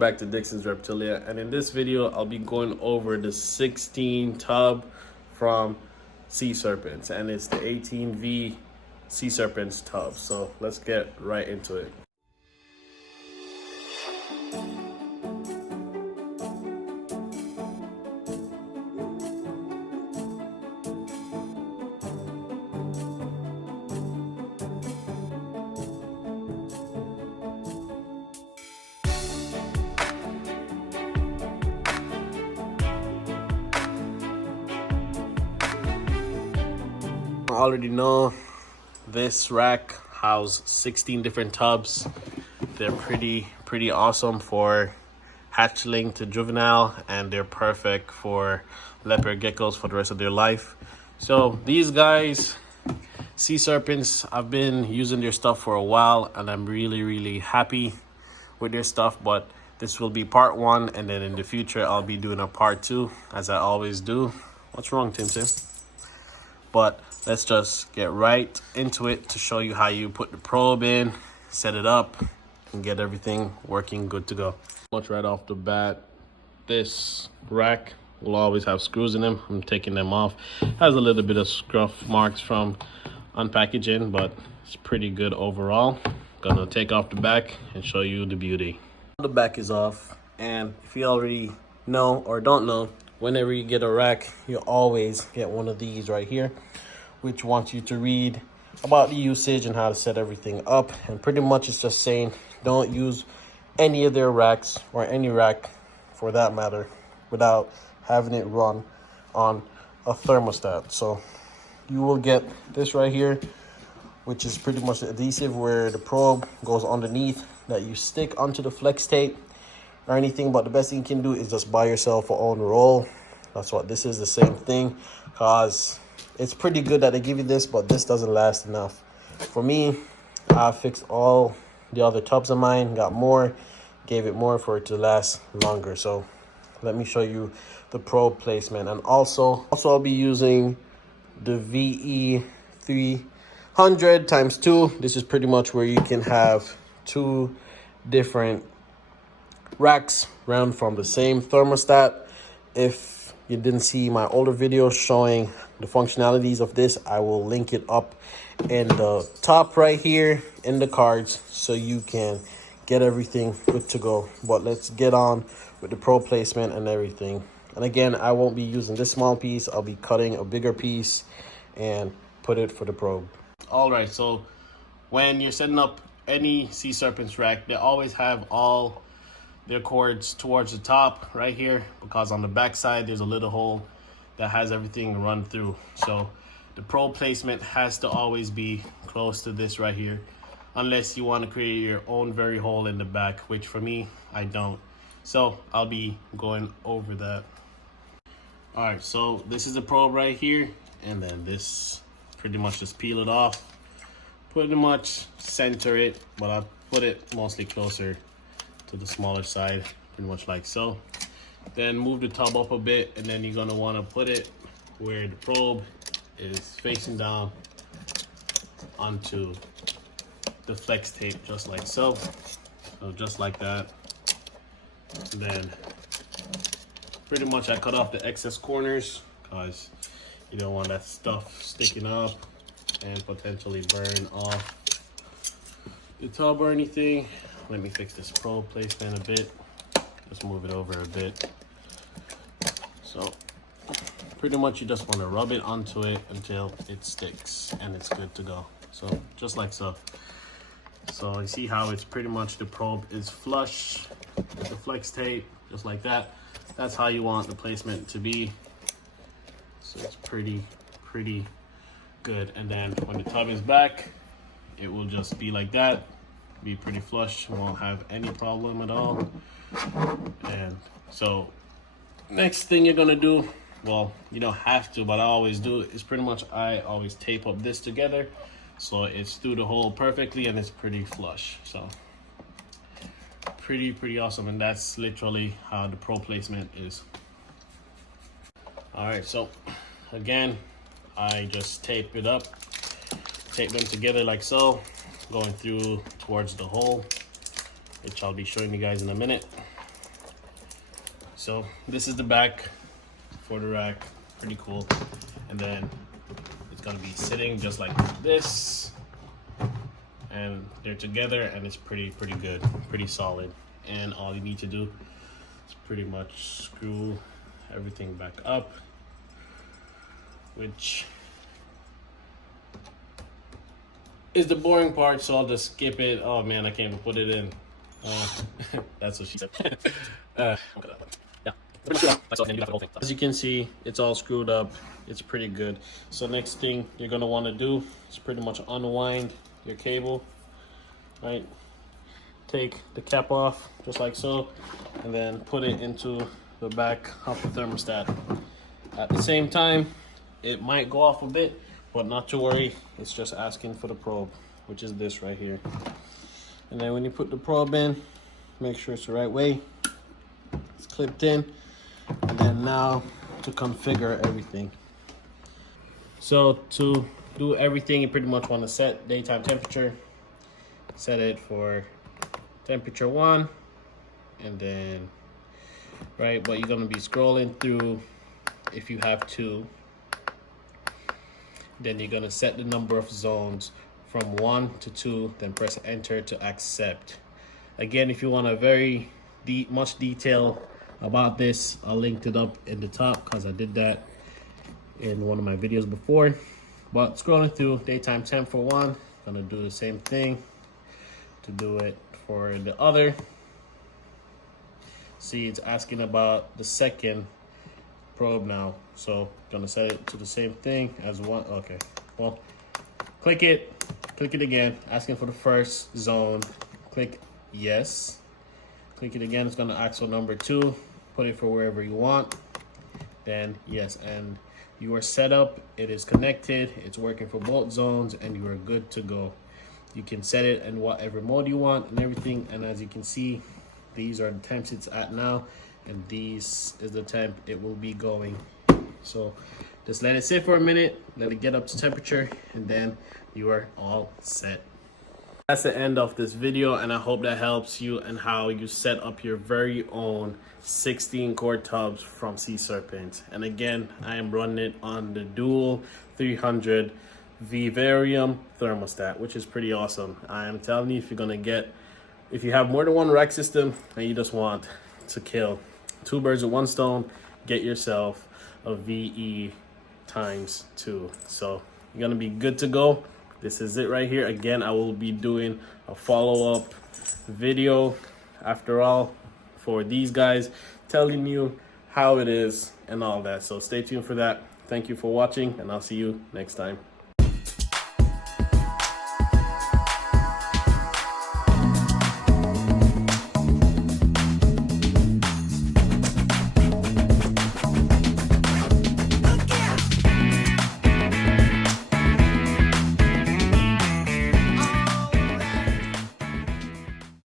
Back to Dixon's Reptilia, and in this video I'll be going over the 16 tub from CSerpent, and it's the 18V CSerpent's tub. So let's get right into it. I already know this rack houses 16 different tubs. They're pretty awesome for hatchling to juvenile, and they're perfect for leopard geckos for the rest of their life. So these guys, CSerpents, I've been using their stuff for a while and I'm really happy with their stuff, but this will be part 1, and then in the future I'll be doing a part 2, as I always do. What's wrong, Tim? But let's just get right into it to show you how you put the probe in, set it up, and get everything working good to go. Much right off the bat, this rack will always have screws in them. I'm taking them off. Has a little bit of scuff marks from unpackaging, but it's pretty good overall. Gonna take off the back and show you the beauty. The back is off, and if you already know or don't know, whenever you get a rack, you always get one of these right here, which wants you to read about the usage and how to set everything up. And pretty much it's just saying don't use any of their racks, or any rack for that matter, without having it run on a thermostat. So you will get this right here, which is pretty much the adhesive where the probe goes underneath that you stick onto the flex tape or anything. But the best thing you can do is just buy yourself a own roll. That's what this is, the same thing, because it's pretty good that they give you this, but this doesn't last enough. For me, I fixed all the other tubs of mine, got more, gave it more for it to last longer. So let me show you the probe placement. And also I'll be using the VE300 times 2. This is pretty much where you can have 2 different racks run from the same thermostat. If you didn't see my older video showing the functionalities of this, I will link it up in the top right here in the cards, so you can get everything good to go. But let's get on with the probe placement and everything. And again, I won't be using this small piece. I'll be cutting a bigger piece and put it for the probe. All right, so when you're setting up any CSerpent's rack, they always have all their cords towards the top right here, because on the back side there's a little hole that has everything run through. So the probe placement has to always be close to this right here, unless you want to create your own very hole in the back, which for me, I don't. So I'll be going over that. All right, so this is the probe right here, and then this, pretty much just peel it off, pretty much center it, but I put it mostly closer to the smaller side, pretty much like so. Then move the tub up a bit, and then you're gonna want to put it where the probe is facing down onto the flex tape, just like so. So just like that. And then pretty much I cut off the excess corners, because you don't want that stuff sticking up and potentially burn off the tub or anything. Let me fix this probe placement a bit. Just move it over a bit. So pretty much you just want to rub it onto it until it sticks and it's good to go. So just like so. So you see how it's pretty much, the probe is flush with the flex tape, just like that. That's how you want the placement to be. So it's pretty good. And then when the tub is back, it will just be like that. Be pretty flush, won't have any problem at all. And so next thing you're gonna do, well, you don't have to, but I always do, is pretty much I always tape up this together so it's through the hole perfectly and it's pretty flush. So pretty awesome, and that's literally how the probe placement is. All right, so again, I just tape it up, tape them together like so, going through towards the hole, which I'll be showing you guys in a minute. So this is the back for the rack, pretty cool. And then it's gonna be sitting just like this, and they're together, and it's pretty good, pretty solid. And all you need to do is pretty much screw everything back up, which is the boring part, so I'll just skip it. Oh man, I can't even put it in. That's what she said. Yeah. As you can see, it's all screwed up. It's pretty good. So next thing you're gonna want to do is pretty much unwind your cable, right? Take the cap off just like so, and then put it into the back of the thermostat. At the same time, it might go off a bit, but not to worry. It's just asking for the probe, which is this right here. And then when you put the probe in, make sure it's the right way. It's clipped in. And then now to configure everything. So to do everything, you pretty much want to set daytime temperature. Set it for temperature 1, and then right, but you're going to be scrolling through if you have 2. Then you're going to set the number of zones from 1 to 2, then press enter to accept. Again, if you want a very much detail about this, I'll link it up in the top because I did that in one of my videos before. But scrolling through daytime temp for 1, gonna do the same thing to do it for the other. See, it's asking about the second probe now, so gonna set it to the same thing as 1. Okay, well, click it again, asking for the first zone. Click yes. Click it again, it's gonna ask for number 2. Put it for wherever you want. Then yes, and you are set up. It is connected. It's working for both zones, and you are good to go. You can set it in whatever mode you want and everything. And as you can see, these are the temps it's at now, and these is the temp it will be going. So just let it sit for a minute, let it get up to temperature, and then you are all set. That's the end of this video, and I hope that helps you and how you set up your very own 16 cord tubs from CSerpent. And again, I am running it on the dual 300 Vivarium thermostat, which is pretty awesome. I am telling you, if you have more than one rack system and you just want to kill 2 birds with 1 stone, get yourself a VE times 2. So you're gonna be good to go. This is it right here. Again, I will be doing a follow-up video after all for these guys, telling you how it is and all that. So stay tuned for that. Thank you for watching, and I'll see you next time.